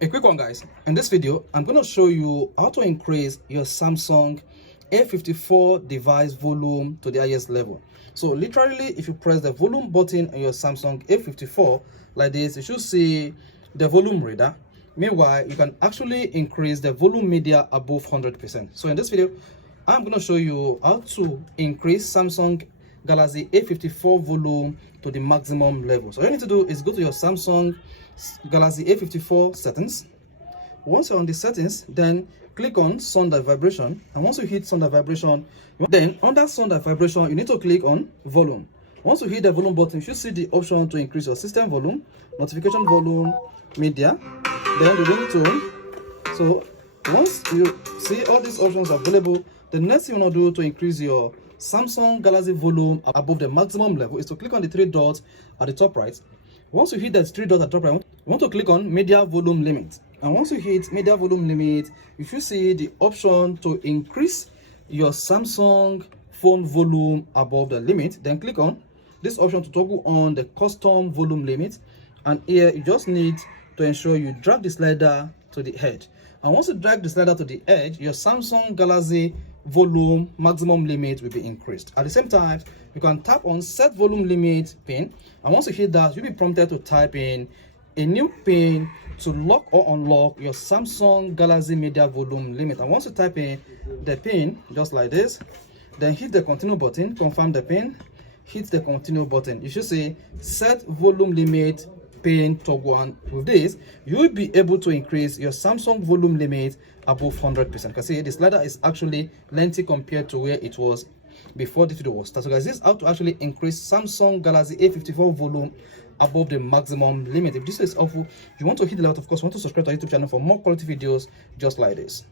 A quick one, guys. In this video, I'm going to show you how to increase your Samsung A54 device volume to the highest level. So literally, if you press the volume button on your Samsung A54 like this, you should see the volume reader. Meanwhile, you can actually increase the volume media above 100%. So in this video, I'm going to show you how to increase Samsung Galaxy A54 volume to the maximum level. So all you need to do is go to your Samsung Galaxy A54 settings. Once you're on the settings, then click on sound and vibration, and once you hit sound and vibration, then under sound and vibration you need to click on volume. Once you hit the volume button, you should see the option to increase your system volume, notification volume, media, then the ringtone. So once you see all these options available, the next thing you want to do to increase your Samsung Galaxy volume above the maximum level is to click on the three dots at the top right. Once you hit that three dots at the top right, you want to click on media volume limit. And once you hit media volume limit, you should see the option to increase your Samsung phone volume above the limit. Then click on this option to toggle on the custom volume limit. And here you just need to ensure you drag the slider to the edge. And once you drag the slider to the edge, your Samsung Galaxy volume maximum limit will be increased. At the same time, you can tap on set volume limit pin, and once you hit that, you'll be prompted to type in a new pin to lock or unlock your Samsung Galaxy media volume limit. And once you type in the pin just like this, then hit the continue button, confirm the pin, hit the continue button. You should say set volume limit pin toggle on. With this, you will be able to increase your Samsung volume limit above 100%. You can see the slider is actually lengthy compared to where it was before this video was started. So guys, this is how to actually increase Samsung Galaxy A54 volume above the maximum limit. If this is helpful, you want to hit the like, of course, you want to subscribe to our YouTube channel for more quality videos just like this.